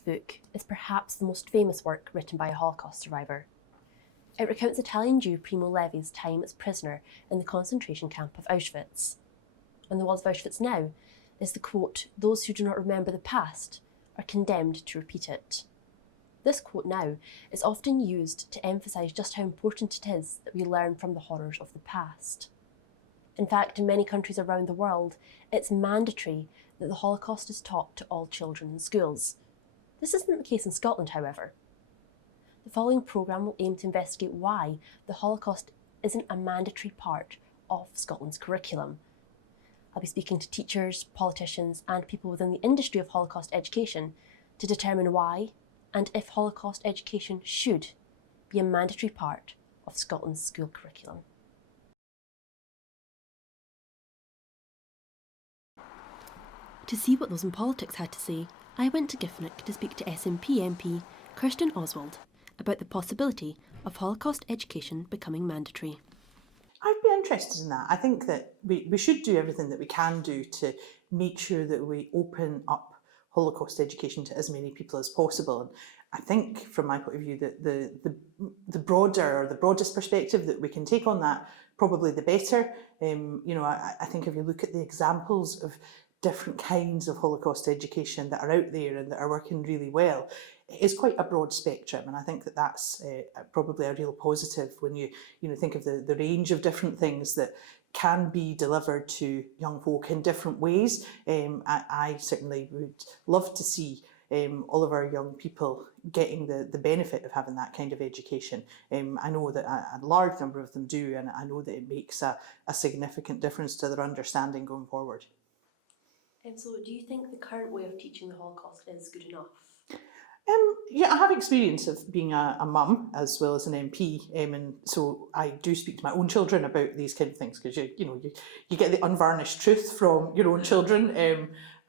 Holocaust book is perhaps the most famous work written by a Holocaust survivor. It recounts Italian Jew Primo Levi's time as prisoner in the concentration camp of Auschwitz. On the walls of Auschwitz now is the quote, "Those who do not remember the past are condemned to repeat it." This quote now is often used to emphasise just how important it is that we learn from the horrors of the past. In fact, in many countries around the world, it's mandatory that the Holocaust is taught to all children in schools. This isn't the case in Scotland, however. The following programme will aim to investigate why the Holocaust isn't a mandatory part of Scotland's curriculum. I'll be speaking to teachers, politicians and people within the industry of Holocaust education to determine why and if Holocaust education should be a mandatory part of Scotland's school curriculum. To see what those in politics had to say, I went to Giffnock to speak to SNP MP Kirsten Oswald about the possibility of Holocaust education becoming mandatory. I'd be interested in that. I think that we should do everything that we can do to make sure that we open up Holocaust education to as many people as possible. And I think, from my point of view, that the broader or the broadest perspective that we can take on that, probably the better. I think if you look at the examples of different kinds of Holocaust education that are out there and that are working really well, it is quite a broad spectrum, and I think that that's probably a real positive when you think of the range of different things that can be delivered to young folk in different ways. I certainly would love to see all of our young people getting the benefit of having that kind of education. I know that a large number of them do, and I know that it makes a significant difference to their understanding going forward. So do you think the current way of teaching the Holocaust is good enough? Yeah, I have experience of being a mum as well as an MP, and so I do speak to my own children about these kind of things, because you get the unvarnished truth from your own children,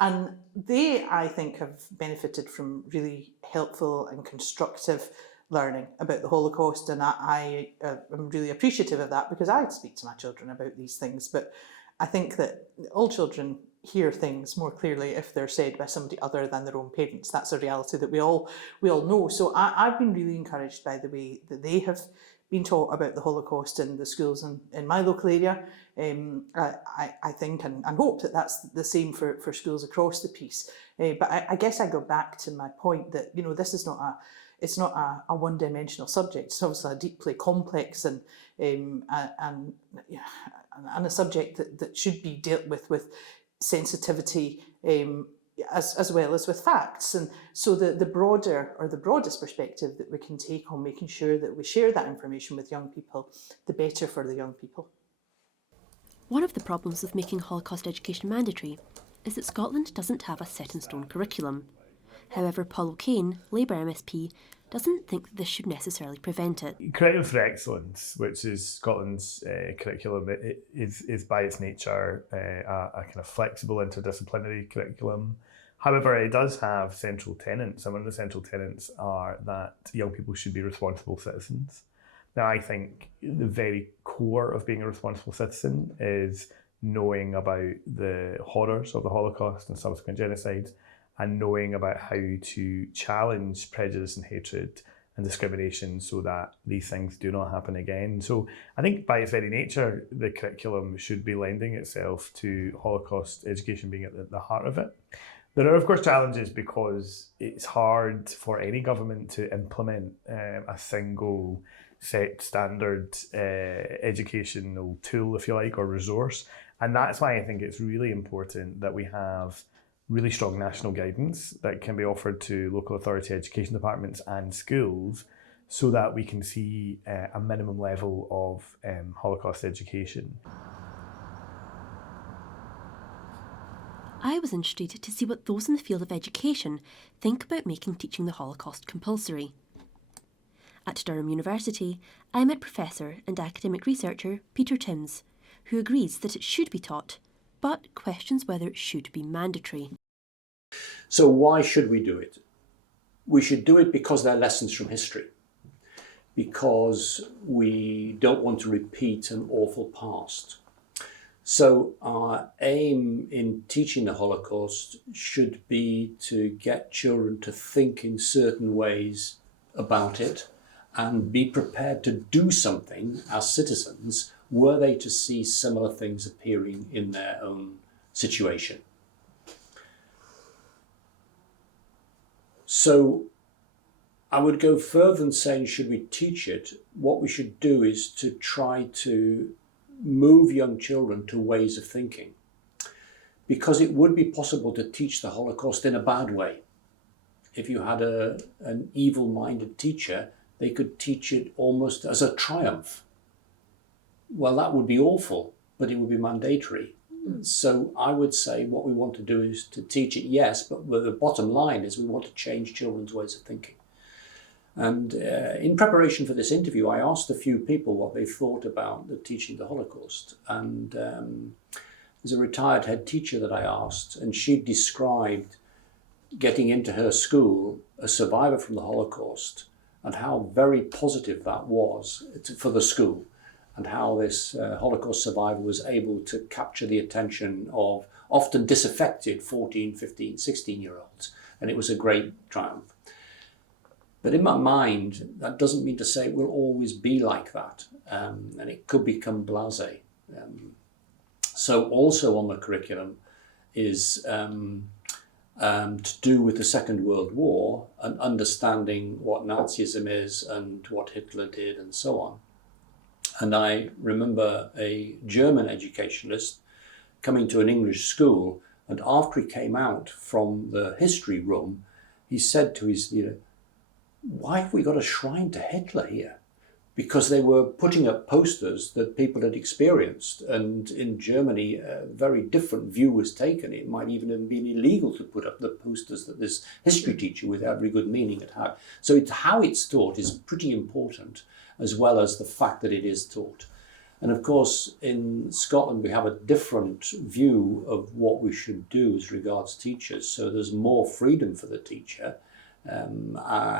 and they, I think, have benefited from really helpful and constructive learning about the Holocaust, and I am really appreciative of that, because I speak to my children about these things. But I think that all children hear things more clearly if they're said by somebody other than their own parents. That's a reality that we all know. So I've been really encouraged by the way that they have been taught about the Holocaust in the schools in my local area. I think and hope that that's the same for schools across the piece. But I guess I go back to my point that this is not a one-dimensional subject. It's obviously a deeply complex and a subject that should be dealt with sensitivity as well as with facts. And so the broader or the broadest perspective that we can take on making sure that we share that information with young people, the better for the young people. One of the problems with making Holocaust education mandatory is that Scotland doesn't have a set-in-stone curriculum. However, Paul O'Kane, Labour MSP, doesn't think that this should necessarily prevent it. Curriculum for Excellence, which is Scotland's curriculum, is by its nature a kind of flexible interdisciplinary curriculum. However, it does have central tenets, and one of the central tenets are that young people should be responsible citizens. Now, I think the very core of being a responsible citizen is knowing about the horrors of the Holocaust and subsequent genocides, and knowing about how to challenge prejudice and hatred and discrimination so that these things do not happen again. So I think by its very nature, the curriculum should be lending itself to Holocaust education being at the heart of it. There are, of course, challenges because it's hard for any government to implement a single set standard educational tool, if you like, or resource. And that's why I think it's really important that we have really strong national guidance that can be offered to local authority education departments and schools so that we can see a minimum level of Holocaust education. I was interested to see what those in the field of education think about making teaching the Holocaust compulsory. At Durham University, I met Professor and academic researcher Peter Timms, who agrees that it should be taught, but questions whether it should be mandatory. So why should we do it? We should do it because there are lessons from history, because we don't want to repeat an awful past. So our aim in teaching the Holocaust should be to get children to think in certain ways about it and be prepared to do something as citizens were they to see similar things appearing in their own situation. So I would go further than saying should we teach it. What we should do is to try to move young children to ways of thinking, because it would be possible to teach the Holocaust in a bad way. If you had an evil-minded teacher, they could teach it almost as a triumph. Well, that would be awful, but it would be mandatory. So I would say what we want to do is to teach it, yes, but the bottom line is we want to change children's ways of thinking. And in preparation for this interview, I asked a few people what they thought about the teaching the Holocaust. And there's a retired head teacher that I asked, and she described getting into her school a survivor from the Holocaust and how very positive that was for the school, and how this Holocaust survivor was able to capture the attention of often disaffected 14, 15, 16-year-olds. And it was a great triumph. But in my mind, that doesn't mean to say it will always be like that. And it could become blasé. So also on the curriculum is to do with the Second World War and understanding what Nazism is and what Hitler did and so on. And I remember a German educationalist coming to an English school, and after he came out from the history room, he said to his leader, "Why have we got a shrine to Hitler here?" Because they were putting up posters that people had experienced, and in Germany a very different view was taken. It might even have been illegal to put up the posters that this history teacher with every good meaning had had. So how it's taught is pretty important, as well as the fact that it is taught. And of course, in Scotland, we have a different view of what we should do as regards teachers. So there's more freedom for the teacher.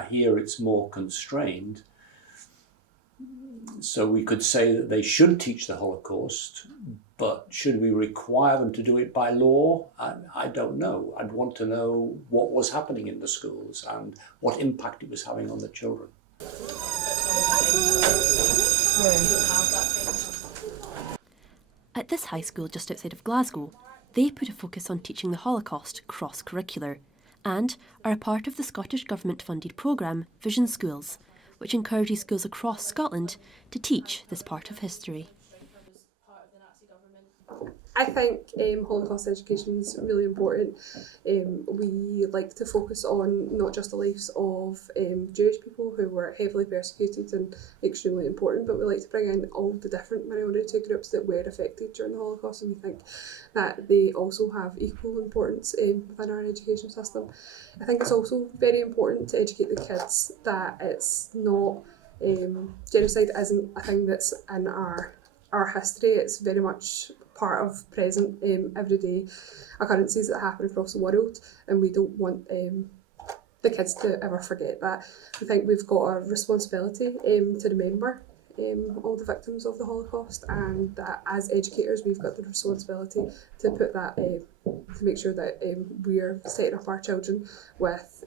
Here it's more constrained. So we could say that they should teach the Holocaust, but should we require them to do it by law? I don't know. I'd want to know what was happening in the schools and what impact it was having on the children. At this high school just outside of Glasgow, they put a focus on teaching the Holocaust cross-curricular and are a part of the Scottish Government-funded programme Vision Schools, which encourages schools across Scotland to teach this part of history. I think Holocaust education is really important. We like to focus on not just the lives of Jewish people who were heavily persecuted and extremely important, but we like to bring in all the different minority groups that were affected during the Holocaust, and we think that they also have equal importance within our education system. I think it's also very important to educate the kids that it's not, genocide isn't a thing that's in our history. It's very much part of present everyday occurrences that happen across the world, and we don't want the kids to ever forget that. I think we've got a responsibility to remember all the victims of the Holocaust, and that as educators we've got the responsibility to put that to make sure that we're setting up our children with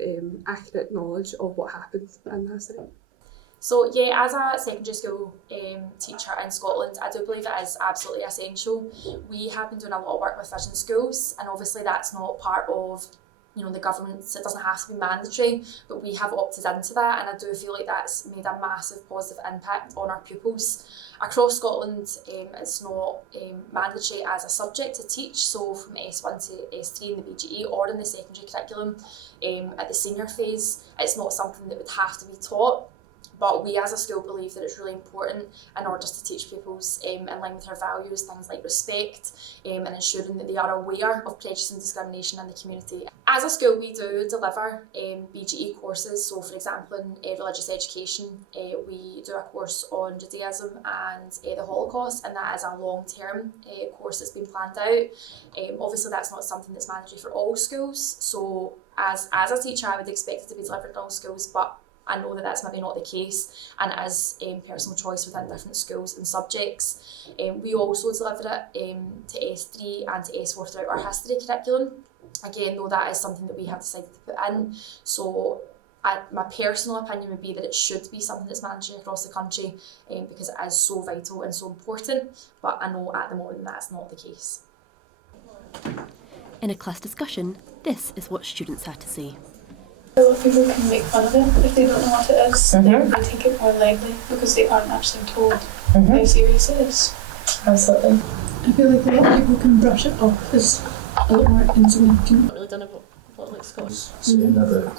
accurate knowledge of what happened in history. So yeah, as a secondary school teacher in Scotland, I do believe it is absolutely essential. We have been doing a lot of work with vision schools, and obviously that's not part of the government, it doesn't have to be mandatory, but we have opted into that, and I do feel like that's made a massive positive impact on our pupils. Across Scotland, it's not mandatory as a subject to teach, so from S1 to S3 in the BGE or in the secondary curriculum at the senior phase, it's not something that would have to be taught. But we as a school believe that it's really important in order to teach pupils in line with our values, things like respect and ensuring that they are aware of prejudice and discrimination in the community. As a school, we do deliver BGE courses. So for example, in religious education, we do a course on Judaism and the Holocaust, and that is a long-term course that's been planned out. Obviously that's not something that's mandatory for all schools. So as a teacher, I would expect it to be delivered in all schools, but I know that that's maybe not the case, and it is personal choice within different schools and subjects. We also deliver it to S3 and to S4 throughout our history curriculum. Again, though, that is something that we have decided to put in. So my personal opinion would be that it should be something that's mandatory across the country because it is so vital and so important, but I know at the moment that's not the case. In a class discussion, this is what students had to say. A lot of people can make fun of it if they don't know what it is. They take it more lightly because they aren't actually told how serious it is. Absolutely. I feel like a lot of people can brush it off as a lot more insignificant. Really done a lot like Scottish. Saying about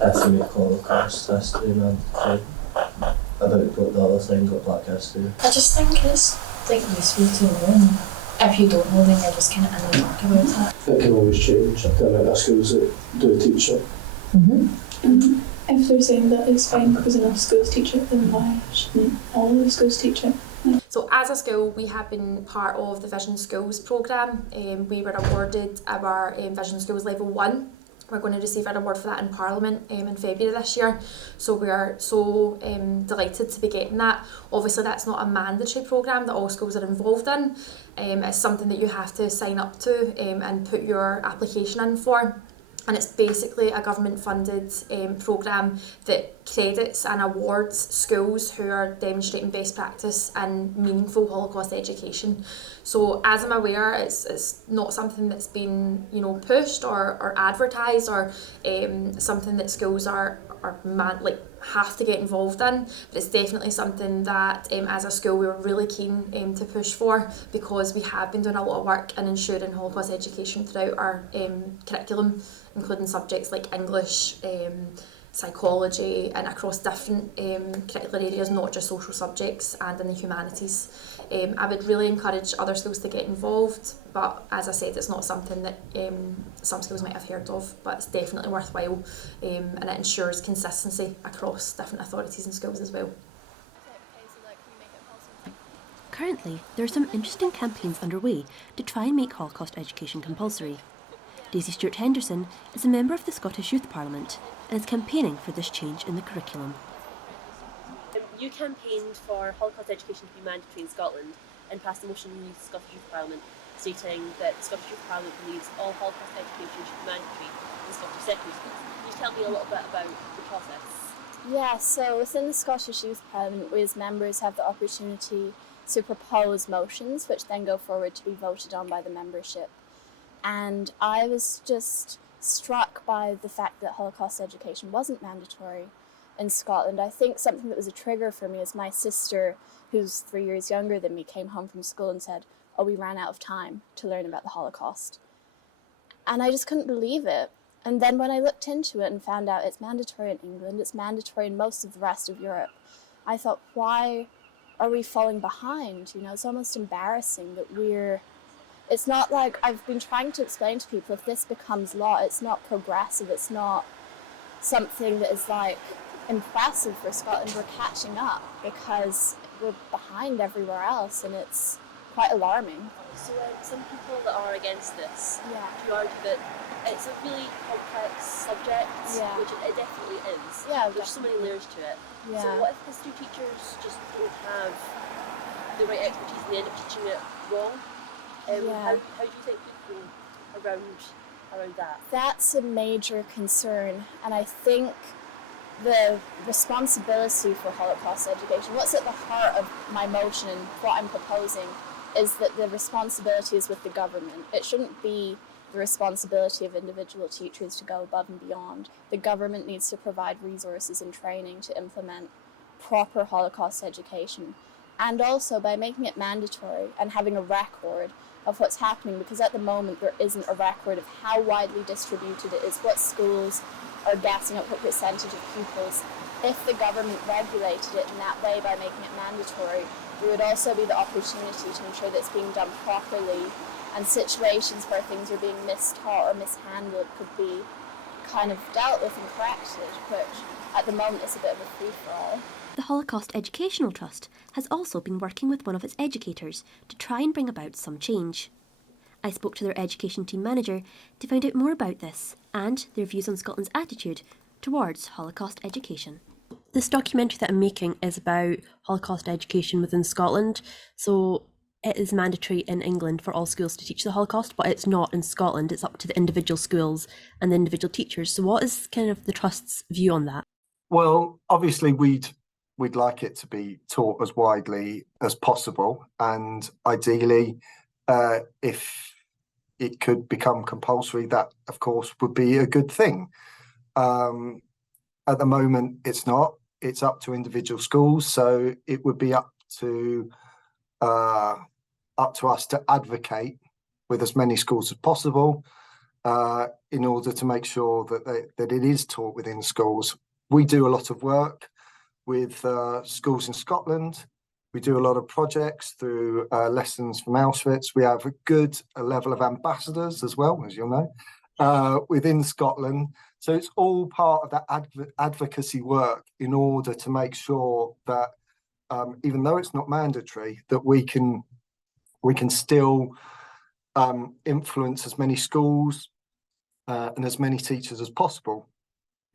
if you make Holocaust history mandatory, about what the other thing got Black History. I just think it's like useful to know. If you don't know, then you're just kind of in the dark about it. It can always change the amount of schools that do teach it. And if they're saying that it's fine because enough schools teach it, then why shouldn't all of the schools teach it? So as a school, we have been part of the Vision Schools programme. We were awarded our Vision Schools Level 1. We're going to receive our award for that in Parliament in February this year. So we are so delighted to be getting that. Obviously that's not a mandatory programme that all schools are involved in. It's something that you have to sign up to and put your application in for. And it's basically a government funded programme that credits and awards schools who are demonstrating best practice and meaningful Holocaust education. So as I'm aware, it's not something that's been pushed or advertised or something that schools have to get involved in, but it's definitely something that as a school we were really keen to push for, because we have been doing a lot of work in ensuring Holocaust education throughout our curriculum, including subjects like English, psychology, and across different curricular areas, not just social subjects, and in the humanities. I would really encourage other schools to get involved, but as I said, it's not something that some schools might have heard of, but it's definitely worthwhile, and it ensures consistency across different authorities and schools as well. Currently, there are some interesting campaigns underway to try and make Holocaust education compulsory. Daisy Stewart-Henderson is a member of the Scottish Youth Parliament and is campaigning for this change in the curriculum. You campaigned for Holocaust education to be mandatory in Scotland and passed a motion in the Scottish Youth Parliament stating that the Scottish Youth Parliament believes all Holocaust education should be mandatory in Scottish secondary schools. Can you tell me a little bit about the process? Yeah, so within the Scottish Youth Parliament, we as members have the opportunity to propose motions which then go forward to be voted on by the membership. And I was just struck by the fact that Holocaust education wasn't mandatory in Scotland. I think something that was a trigger for me is my sister, who's 3 years younger than me, came home from school and said, "Oh, we ran out of time to learn about the Holocaust." And I just couldn't believe it. And then when I looked into it and found out it's mandatory in England, it's mandatory in most of the rest of Europe, I thought, why are we falling behind? It's almost embarrassing that it's not like, I've been trying to explain to people, if this becomes law, it's not progressive, it's not something that is impressive for Scotland. We're catching up because we're behind everywhere else, and it's quite alarming. So some people that are against this, Yeah. do argue that it's a really complex subject, which it definitely is. Yeah, There's so many layers to it. Yeah. So what if history teachers just don't have the right expertise and they end up teaching it wrong? How do you think we go around that? That's a major concern, and I think the responsibility for Holocaust education, what's at the heart of my motion and what I'm proposing, is that the responsibility is with the government. It shouldn't be the responsibility of individual teachers to go above and beyond. The government needs to provide resources and training to implement proper Holocaust education, and also by making it mandatory and having a record of what's happening, because at the moment there isn't a record of how widely distributed it is, what schools are gassing up what percentage of pupils. If the government regulated it in that way by making it mandatory, there would also be the opportunity to ensure that it's being done properly, and situations where things are being mistaught or mishandled could be kind of dealt with and corrected, which at the moment is a bit of a free-for-all. The Holocaust Educational Trust has also been working with one of its educators to try and bring about some change. I spoke to their education team manager to find out more about this and their views on Scotland's attitude towards Holocaust education. This documentary that I'm making is about Holocaust education within Scotland. So it is mandatory in England for all schools to teach the Holocaust, but it's not in Scotland. It's up to the individual schools and the individual teachers. So what is kind of the Trust's view on that? Well, obviously we'd like it to be taught as widely as possible, and ideally, if it could become compulsory, that of course would be a good thing. At the moment, it's not. It's up to individual schools, so it would be up to us to advocate with as many schools as possible in order to make sure that it is taught within schools. We do a lot of work with schools in Scotland. We do a lot of projects through Lessons from Auschwitz. We have a good level of ambassadors as well, as you'll know, within Scotland. So it's all part of that advocacy work in order to make sure that even though it's not mandatory, that we can still influence as many schools and as many teachers as possible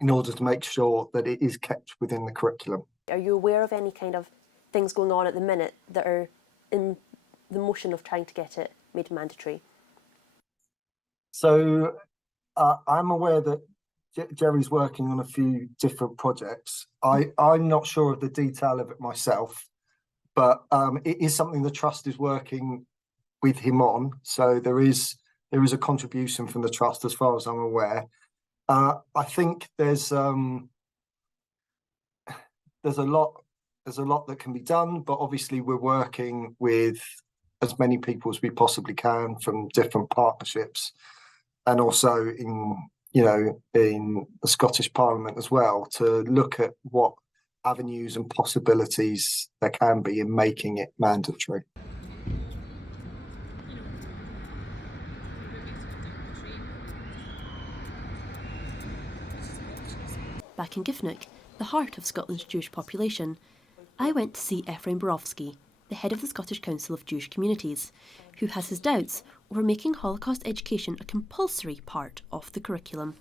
in order to make sure that it is kept within the curriculum. Are you aware of any kind of things going on at the minute that are in the motion of trying to get it made mandatory? So I'm aware that Jerry's working on a few different projects. I'm not sure of the detail of it myself, but it is something the Trust is working with him on. So there is a contribution from the Trust as far as I'm aware. I think there's a lot that can be done, but obviously we're working with as many people as we possibly can from different partnerships, and also in the Scottish Parliament as well, to look at what avenues and possibilities there can be in making it mandatory. Back in Giffnock, the heart of Scotland's Jewish population, I went to see Ephraim Borowski, the head of the Scottish Council of Jewish Communities, who has his doubts over making Holocaust education a compulsory part of the curriculum.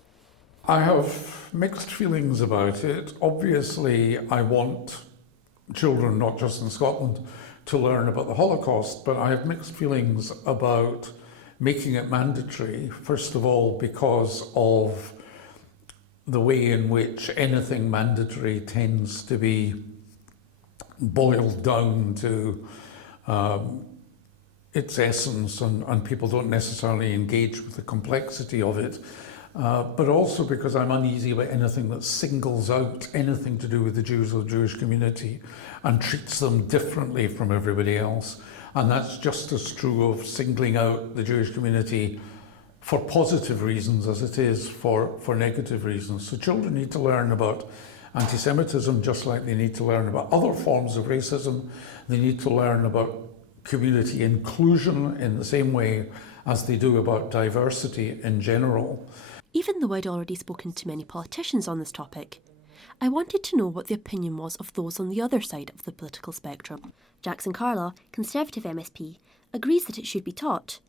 I have mixed feelings about it. Obviously, I want children, not just in Scotland, to learn about the Holocaust, but I have mixed feelings about making it mandatory, first of all, because of the way in which anything mandatory tends to be boiled down to its essence, and people don't necessarily engage with the complexity of it. But also because I'm uneasy about anything that singles out anything to do with the Jews or the Jewish community and treats them differently from everybody else. And that's just as true of singling out the Jewish community for positive reasons as it is for negative reasons. So children need to learn about anti-Semitism just like they need to learn about other forms of racism. They need to learn about community inclusion in the same way as they do about diversity in general. Even though I'd already spoken to many politicians on this topic, I wanted to know what the opinion was of those on the other side of the political spectrum. Jackson Carlaw, Conservative MSP, agrees that it should be taught,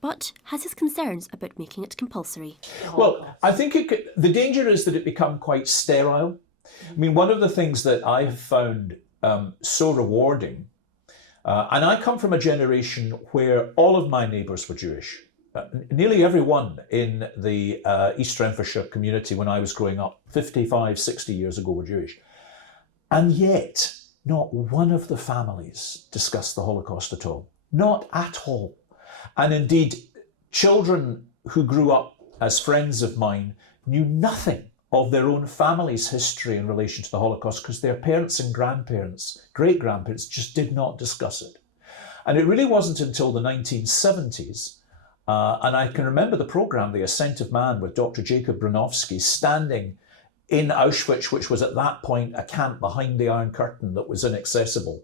but has his concerns about making it compulsory. Well, I think the danger is that it become quite sterile. I mean, one of the things that I've found so rewarding, and I come from a generation where all of my neighbours were Jewish. Nearly everyone in the East Renfrewshire community when I was growing up, 55, 60 years ago, were Jewish. And yet, not one of the families discussed the Holocaust at all. Not at all. And indeed, children who grew up as friends of mine knew nothing of their own family's history in relation to the Holocaust because their parents and grandparents, great-grandparents, just did not discuss it. And it really wasn't until the 1970s, and I can remember the programme, The Ascent of Man, with Dr. Jacob Bronowski standing in Auschwitz, which was at that point a camp behind the Iron Curtain that was inaccessible.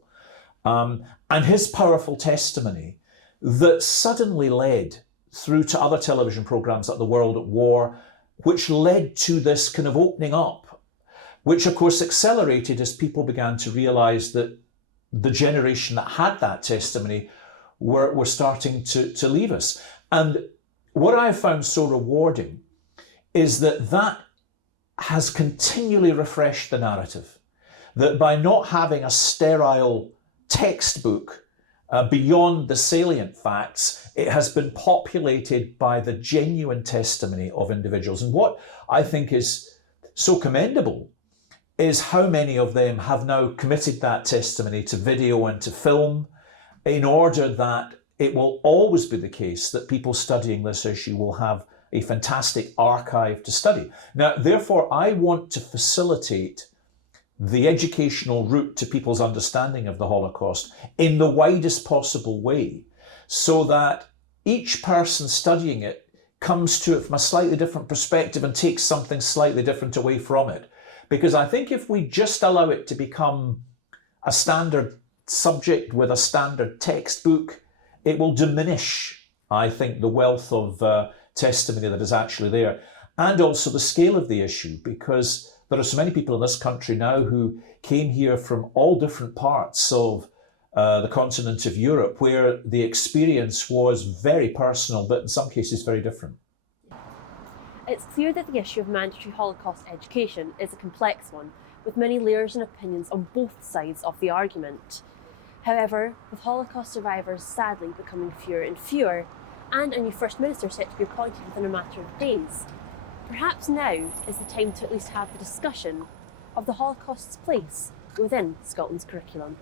And his powerful testimony that suddenly led through to other television programmes like The World at War, which led to this kind of opening up, which of course accelerated as people began to realise that the generation that had that testimony were starting to leave us. And what I have found so rewarding is that has continually refreshed the narrative. that by not having a sterile textbook beyond the salient facts, it has been populated by the genuine testimony of individuals. And what I think is so commendable is how many of them have now committed that testimony to video and to film, in order that it will always be the case that people studying this issue will have a fantastic archive to study. Now, therefore, I want to facilitate the educational route to people's understanding of the Holocaust in the widest possible way, so that each person studying it comes to it from a slightly different perspective and takes something slightly different away from it. Because I think if we just allow it to become a standard subject with a standard textbook, it will diminish, I think, the wealth of testimony that is actually there, and also the scale of the issue, because there are so many people in this country now who came here from all different parts of the continent of Europe, where the experience was very personal, but in some cases very different. It's clear that the issue of mandatory Holocaust education is a complex one, with many layers and opinions on both sides of the argument. However, with Holocaust survivors sadly becoming fewer and fewer, and a new First Minister set to be appointed within a matter of days, perhaps now is the time to at least have the discussion of the Holocaust's place within Scotland's curriculum.